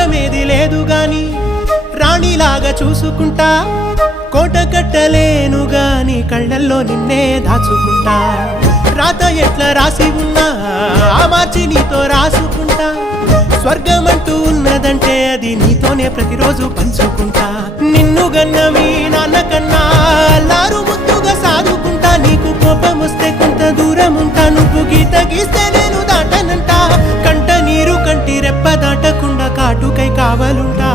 రాజ్యమేది లేదు గాని రాణిలాగా చూసుకుంటా కోట కట్టలేను గాని కళ్ళల్లో నిన్నే దాచుకుంటా రాత ఎట్లా రాసి ఉన్నా ఆ మార్చి నీతో రాసుకుంటా స్వర్గమంటూ ఉన్నదంటే అది నీతోనే ప్రతిరోజు పంచుకుంటా నిన్ను గన్న మీ నాన్నకన్నా అల్లారు ముద్దుగా సాదుకుంటా నీకు కోపం వస్తే కొంత దూరం ఉంటా నువ్వు గీత గీస్తే నేను దాటనంటా కంట నీరు కంటి రెప్ప దాటకుండా కాటుకై కావాలుంటా